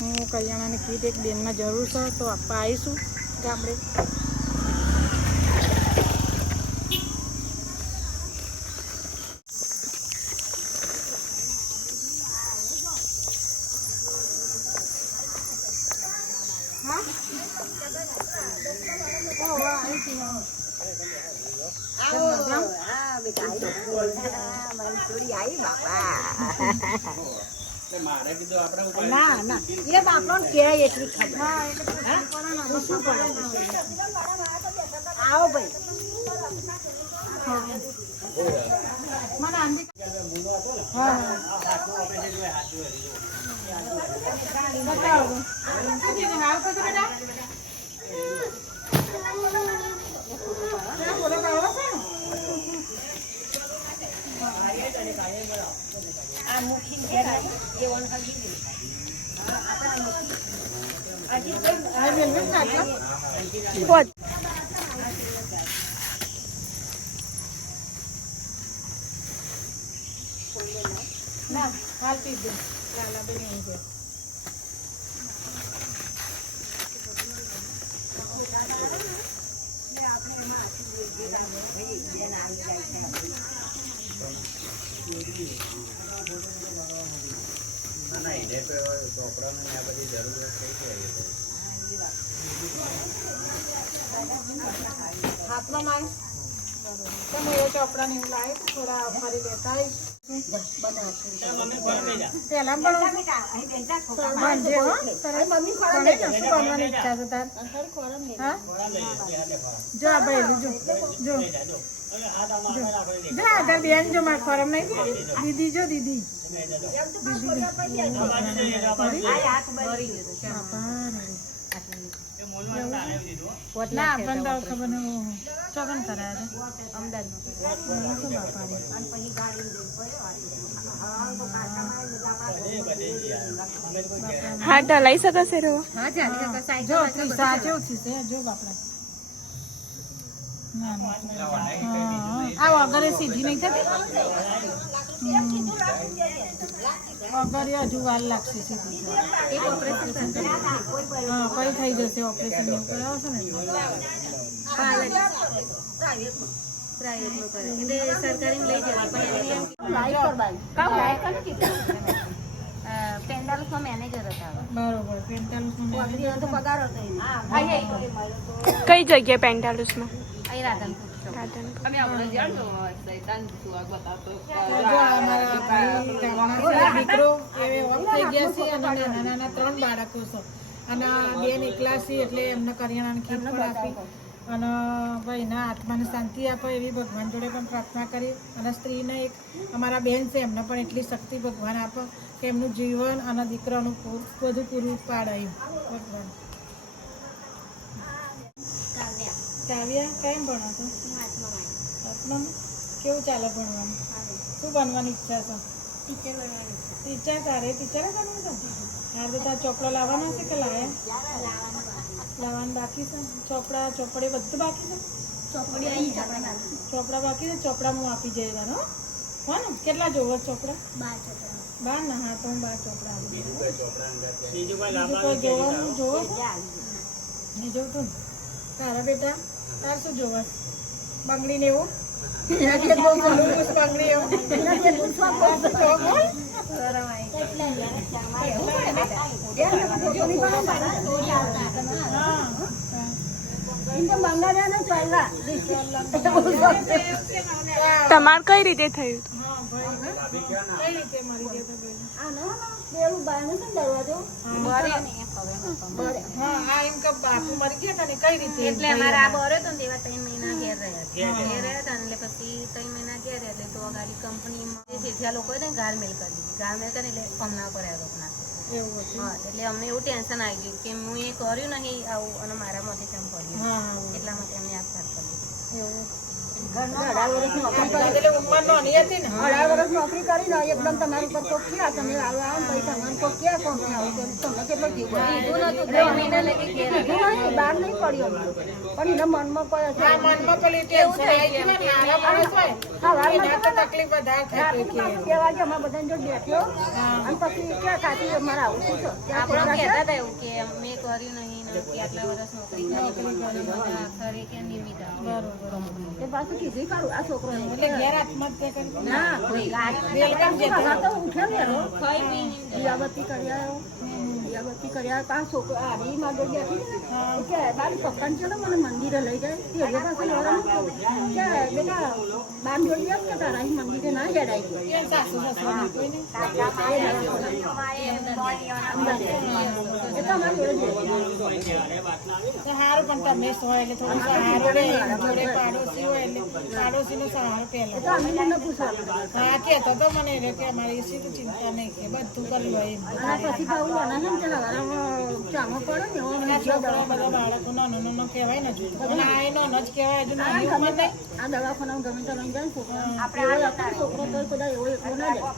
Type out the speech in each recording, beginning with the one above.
હું કરિયાણાની કીટ એક બેનને જરૂર છે તો આપવા આવીશું ગામડે. ના ના એ બાપરો કે એટલી ખબર આવો ભાઈ મને આંધી આ મુખી ઘેર એ વન ખાલી ના હાલ પી દે લાલા બેન અહીં છે. હાથમાં માર તો હું એ ચોપડા ને એવું લાવી થોડા ફરી લેતા આવીશ. પેલા બનવાની ઈચ્છા છે તાર? હા જો આ ભાઈ જો જો જો આગળ બેન જો માર ફોરમ નહીં દીદી જો દીદી ના આપણને તો ખબર નહીં ચોકન કરાયા હા ઢલાઈ શકશે રો જો ત્રીસા જેવું થશે જો બાપડા આ વગરે સીધી નહીં થતી વગરે હજુ વાર લાગશે સીધી હા કઈ થઈ જશે ઓપરેશન એવું કરાવશો ને પેન્ડાલસમાં મેનેજર હતા બરોબર 45 તો પગાર હતો કઈ જગ્યાએ પેન્ટાલુસમાં? અહીં રાધનપુર દીકરો એ ઓફ થઈ ગયા છે અને નાના નાના 3 બાળકો છે અને બેન એકલા છે એટલે એમને કરિયાણાની કીટ પણ આપી અને ભાઈના આત્માને શાંતિ આપે એવી ભગવાન જોડે પણ પ્રાર્થના કરી અને સ્ત્રીને એક અમારા બેન છે એમને પણ એટલી શક્તિ ભગવાન આપે કે એમનું જીવન અને દીકરાનું બધું પૂરું પાડાયું ભગવાન. કાવ્યા કેમ ભણો છો? આત્મામાં કેવું ચાલે ભણવાનું? શું બનવાની ઈચ્છા છે? ટીચર તારે ટીચરે બનવું છે? હા તો તાર ચોપડા લાવવાના છે કે લાયા? લાવવાનું બાકી છે? ચોપડે બધું બાકી છે? ચોપડા બાકી છે? ચોપડા હું આપી જઈવાનું હો ને? કેટલા જોવો ચોપડા? 12 ના? હા તો હું 12 ચોપડા આપી દઉં. કોઈ જોવાનું જોવો નહીં જોતું તારા બેટા? તાર શું જોવા? બંગડી ને એવું? બંગડી એવું તમારે કઈ રીતે થયું? એટલે અમારે આ બરો તો તેવા 3 મહિના ઘેર રહ્યા હતા એટલે પછી 3 મહિના ઘેર રહ્યા એટલે તો ગાડી કંપનીમાં જેઠિયા લોકોએ ને ગારમેલ કરી દીધી. ગારમેલ કરી એટલે હમણાં કર્યા લોકોના હા એટલે અમને એવું ટેન્શન આવી ગયું કે હું એ કર્યું નહીં આવું અને મારા માટે કેમ કર્યું એટલા માટે અમને આપઘાત કરી દીધો. 18 વર્ષ નોકરી કરી ને એકદમ તમારી ઉપર કોક ક્યાં તમે આવો ને પૈસા મને કોક ક્યાં કોમ તમને કેટલો જીવ બહાર નહીં પડ્યો પણ એના મનમાં કોઈ તો તકલીફ વધારે થાય કે 2 વાગે અમારે બધાને જો બેઠ્યો અને પછી કે કાકી અમારે આવું શું છે આપણો કહેતા હતા એવું કે મેં કર્યું નહીં ને કે આટલા વર્ષ નોકરી કરી મને આખરે કે નિમિત્ત બરોબર એ પાછું કીધું કાઢું આ છોકરો એટલે ઘેર આત્મહત્યા કરી ના કોઈ તો ઉઠ્યો ને એનો ખાઈ પીને દિયાબત્તી કરી આવ્યો દિયાબત્તી કરી આવ્યો આ છોકરો આરી માં બેઠી ને કે બારી પપ્પાને ચલો મને મંદિરે લઈ જાય તે પાસે લડવાનું કે બેટા બાન જોડી આવ કે તારા અહીં મંદિરે ના હેડાય ગયો કે સાસુ સસરા કોઈને એ તો અમારી જોડે તો હારું પણ તમે સો એટલે થોડું સહારો રે જોડે પાડોશી હોય એટલે પાડોશીનો સહારો પહેલો તો અમે મને પૂછવાનું હા કહેતો તો મને રે કે અમારી સીધું ચિંતા નહીં કે બધું કરી લો એમ અને પછી કહું આના છે ને તે લગાડવામાં ચામો પડે ને એવો આ છોકરા બધા બાળકો નાનો નાનો કહેવાય ને હજુ તો અને આ એ નાનો જ કહેવાય હજુ નાની ઉંમર નહીં આ દવાખાના ગમે તે લઈ જાય છોકરો છોકરો તો કદાચ એવો એકલો ના જાય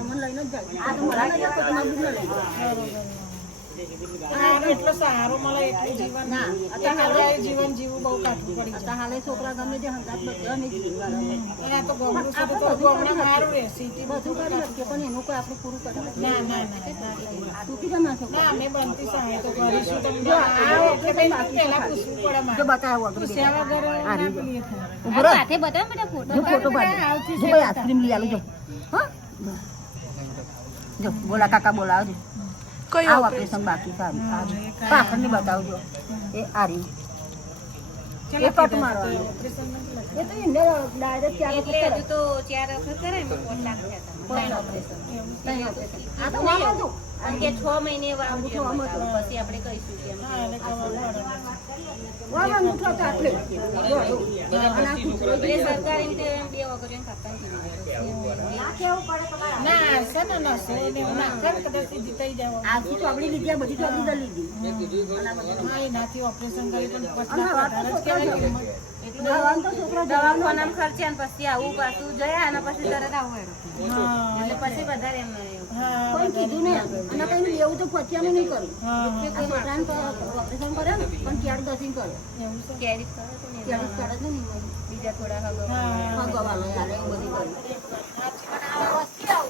અમને લઈને જ જાય આ તો મને લઈ જાય તો મને લઈ જાય બરોબર એટલો સહારો મળે એટલું જીવન ના અત્યારે જીવન જીવવું બહુ કાઠું પડી જાય હાલે છોકરા ગમે તે હંગાત બધા નહીં જીવવાના અને આ તો ગોમડું છે તો ગોમડા મારું રહે સિટી બધું કરી શકીએ પણ એનું કોઈ આપણે પૂરું કરે ના ના ના તૂટી જાય ના છોકરા ના અમે બનતી સહાય તો કરીશું તમને આ વખતે પહેલા પૂછવું પડે મારે બતાવો પૂછ્યા વગર ના પેલી થાય સાથે બતાવો મને ફોટો જો ફોટો પાડી જો ભાઈ આઈસ્ક્રીમ લઈ આલો જો હા જો બોલા કાકા બોલાવજો કયું આ ઓપરેશન બાકી સારું પાછળ ને બતાવજો એ આરી એ કટ મારવાનું એ તો એને ડાયરેક્ટ ત્યાં એટલે હજુ તો 4 વખત કરે ને 5 લાખ થયા હતા આ તો મામા જો અને કે 6 મહિને વાવું પછી આપણે કહીશું કે એમ. હા એટલે ખબર પડે વાવા મુઠો તો આટલે અને આ કૂતરો એટલે સરકાર એમ તે એમ 2 વગર કાપતા ના છે ને નસો ને એવું નાખે ને કદાચ સીધી થઈ જાય આખી ચોપડી લીધી આ બધી ચોપડી લીધી હા એનાથી ઓપરેશન કરી પણ અને પછી વાત તો છોકરા દવાનું તો છોકરા દવાખાનામાં ખર્ચે અને પછી આવું પાછું જયા અને પછી તરત આવું એનું. હા એટલે પછી વધારે એમ એવું. હા કોઈ કીધું નહીં અને કઈ લેવું તો પચ્યાનું નહીં કર્યું હા આ છોકરાને ઓપરેશન કરે ને પણ ક્યારે દસિંગ કરે એવું છે કેરી કરો તો ને ક્યારે કરે છે ને બીજા થોડા હગો હા ગવાલો યાર એવું બધું કર્યું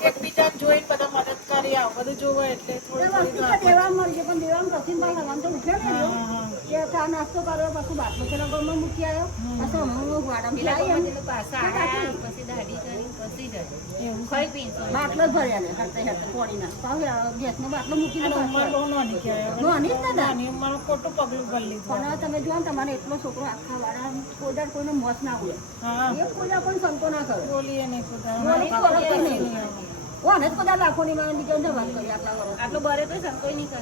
એકબીજાને જોઈને બધા મદદ કરી આવો બધું જોવો એટલે થોડું વસ્તુ તો દેવા મળશે પણ દેવામાં રસીન ભાઈ હવાન તો ઉઠ્યો ને હા હા કે ચા નાસ્તો કર્યો પછી બાટલો પેલા ઘરમાં મૂકી આવ્યો પછી હું વાડામાં પેલા લાવી ગમે તેટલું પાછા આવ્યા, પછી દાઢી કરી પછી જાય એવું ખાઈ પીને બાટલો જ ભર્યા ને હરતા હરતા પોણીના પાછો ગેસનો બાટલો મૂકીને અને પાછો ઉંમર બહુ નાની કહેવાય નાની જ ને નાની ઉંમર ખોટું પગલું કરી લીધું પણ હવે તમે જુઓ ને તમારે એટલો છોકરો આખા વાળા કોદાર કોઈને મોસ ના ઉડે હા એક કોદાર પણ સંતો ના કરે બોલીએ નહીં પોતા બોલી કરો તો નહીં ઓને જ કોદાર લાખોની માં નીકળ જવા કરી આટલા વર્ષ આટલું બરે તો સંકોઈ નહીં કરે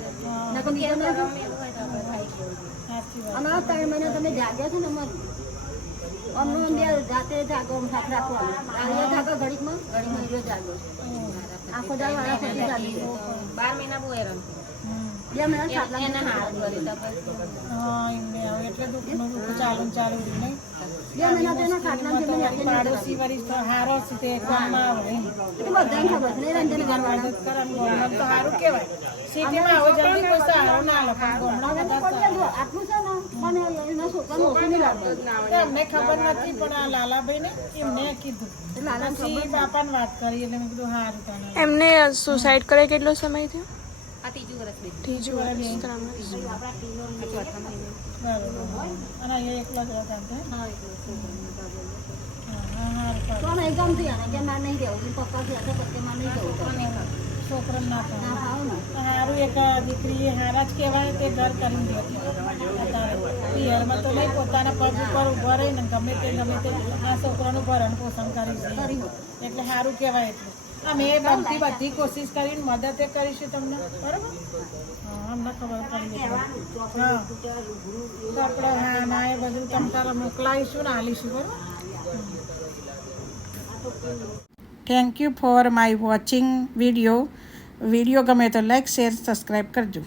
ના તો બીજા ના ગમે એવું હોય તો આપણે ખાઈ ગયું સાચી વાત અને આ 3 મહિના તમે જાગ્યા છો ને અમારું અમને બે જાતે જાગો સાથે રાખવાનું આલિયા જાગો ઘડીકમાં હીરો જાગો આખો દાળ વાળા પછી જાગી 12 મહિના બહુ હેરાન હમ. 2 મહિના ખાટલા એને હાથ કરી તો પછી હા એમને હવે એટલે દુઃખનું દુઃખ ચાલુ રહ્યું નહીં 2 મહિના તો એના ખાટલા તો વળી પાડોશી વળી તો હારો છે તે ગામમાં આવે એમ. તો બધાને ખબર છે નિરંજન મદદ કરવાનું ગામમાં તો સારું કહેવાય સિટીમાં આવો જલ્દી કોઈ સહારો ના લે પણ ગામડા બધા આટલું છે ને પણ એના છોકરાને ઓછું નહીં લાગતું તો અમને ખબર નથી પણ આ લાલાભાઈ ને એમને કીધું લાલા પછી બાપાને વાત કરી એટલે મેં કીધું હારું તને એમને સુસાઇડ કરે કેટલો સમય થયો આ ત્રીજું વર્ષ બીજું ત્રીજું વર્ષ 3 વર્ષ. ચોથા મહિને બરોબર અને અહીંયા એકલા જ હતા ને? હા એટલે હા હારું તો નહીં ગમતી આને કે મારે નહીં રહેવું પપ્પા ગયા તો પછી મારે નહીં જવું છોકરાને ના થાય ના ખાવ ને હારું એક દીકરી હારા જ કહેવાય તે ઘર કરીને દે અત્યારે પિયરમાં તો નહીં પોતાના પગ ઉપર ઊભા રહીને ગમે તે આ છોકરાનું ભરણ પોષણ કરી છે એટલે સારું કહેવાય એટલે અમે બનતી બધી કોશિશ કરીને મદદ કરીશું તમને બરાબર હા અમને ખબર પડી હા તો આપણે હા ના એ બધું તમતારે મોકલાવીશું ને આલીશું બરાબર thank you for my watching video ગમે તો લાઈક શેર સબસ્ક્રાઈબ કરજો